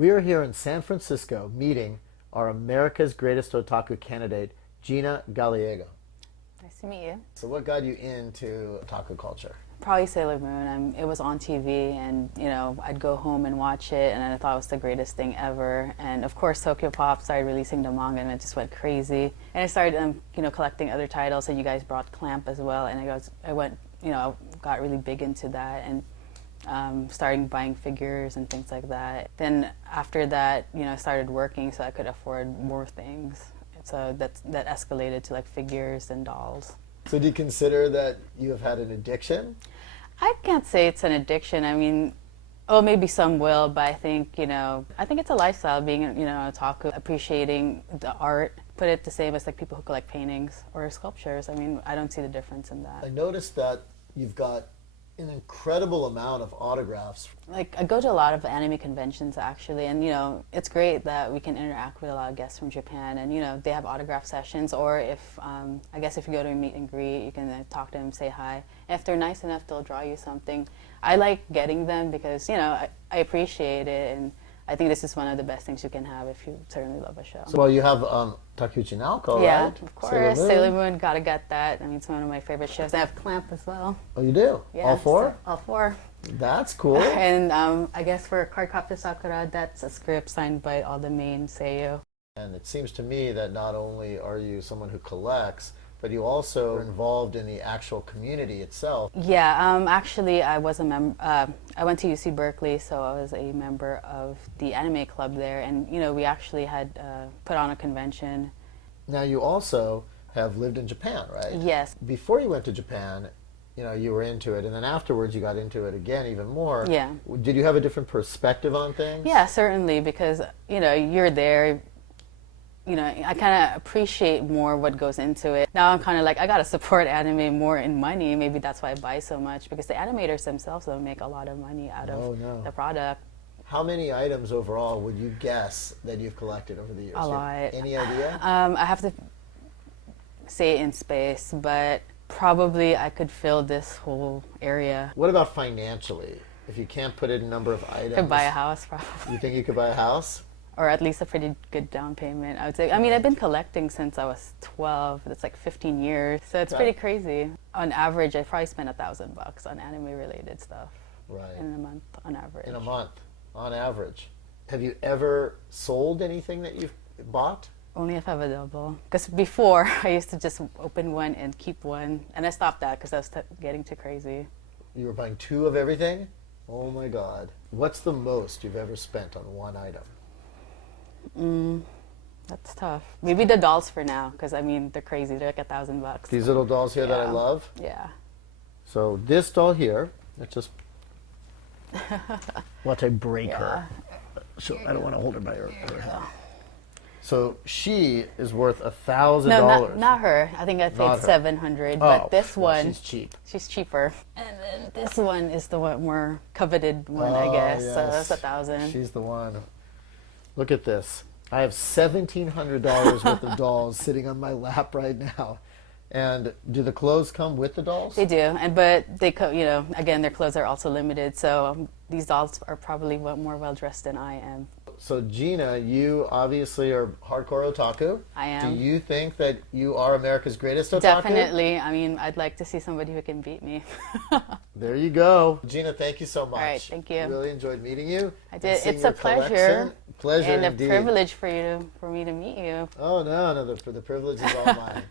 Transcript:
We are here in San Francisco meeting our America's Greatest Otaku candidate, Gina Gallego. Nice to meet you. So what got you into otaku culture? Probably Sailor Moon. It was on TV, and I'd go home and watch it, and I thought it was the greatest thing ever. And of course, Tokyo Pop started releasing the manga, and it just went crazy. And I started, collecting other titles. And you guys brought Clamp as well, and I got really big into that, and starting buying figures and things like that. Then after that, I started working, so I could afford more things. So that escalated to like figures and dolls. So do you consider that you have had an addiction? I can't say it's an addiction. I mean, maybe some will, but I think it's a lifestyle being, a otaku, appreciating the art. Put it the same as like people who collect paintings or sculptures. I mean, I don't see the difference in that. I noticed that you've got an incredible amount of autographs. Like, I go to a lot of anime conventions actually, and it's great that we can interact with a lot of guests from Japan, and they have autograph sessions, or if I guess if you go to a meet and greet, you can talk to them, say hi. And if they're nice enough, they'll draw you something. I like getting them because I appreciate it, and I think this is one of the best things you can have if you certainly love a show. So, well, you have Takeuchi Naoko, yeah, right? Of course. Sailor Moon, gotta get that. I mean, it's one of my favorite shows. I have Clamp as well. Oh, you do? Yeah, all four? All four. That's cool. And I guess for Cardcaptor Sakura, that's a script signed by all the main seiyuu. And it seems to me that not only are you someone who collects, but you also are involved in the actual community itself. Yeah, actually, I was a member. I went to UC Berkeley, so I was a member of the anime club there, and we actually had put on a convention. Now you also have lived in Japan, right? Yes. Before you went to Japan, you were into it, and then afterwards you got into it again even more. Yeah. Did you have a different perspective on things? Yeah, certainly, because you're there. I kind of appreciate more what goes into it. Now I'm kind of like, I gotta support anime more in money. Maybe that's why I buy so much, because the animators themselves don't make a lot of money out of the product. How many items overall would you guess that you've collected over the years? A lot. Any idea? I have to say in space, but probably I could fill this whole area. What about financially? If you can't put it in number of items. Could buy a house, probably. You think you could buy a house? Or at least a pretty good down payment, I would say. I mean, I've been collecting since I was 12. That's like 15 years. So it's pretty crazy. On average, I probably spend $1,000 on anime-related stuff. Right. In a month, on average. In a month, on average. Have you ever sold anything that you've bought? Only if I have a double. Because before, I used to just open one and keep one. And I stopped that because I was getting too crazy. You were buying two of everything? Oh my God. What's the most you've ever spent on one item? That's tough. Maybe the dolls for now, because I mean they're crazy. They're like $1,000. These little dolls here that I love. Yeah. So this doll here, let's just watch I break her. So I don't want to hold her by her head. So she is worth $1,000. No, not her. I think I paid $700. But this one, she's cheap. She's cheaper. And then this one is the more coveted one, I guess. Yes. So that's $1,000. She's the one. Look at this. I have $1,700 worth of dolls sitting on my lap right now. And do the clothes come with the dolls? They do, but they again, their clothes are also limited. So these dolls are probably more well dressed than I am. So Gina, you obviously are hardcore otaku. I am. Do you think that you are America's greatest otaku? Definitely. I mean, I'd like to see somebody who can beat me. There you go. Gina, thank you so much. All right, thank you. I really enjoyed meeting you. I did. It's a a pleasure. Pleasure and indeed. a privilege for me to meet you. Oh, no, the privilege is all mine.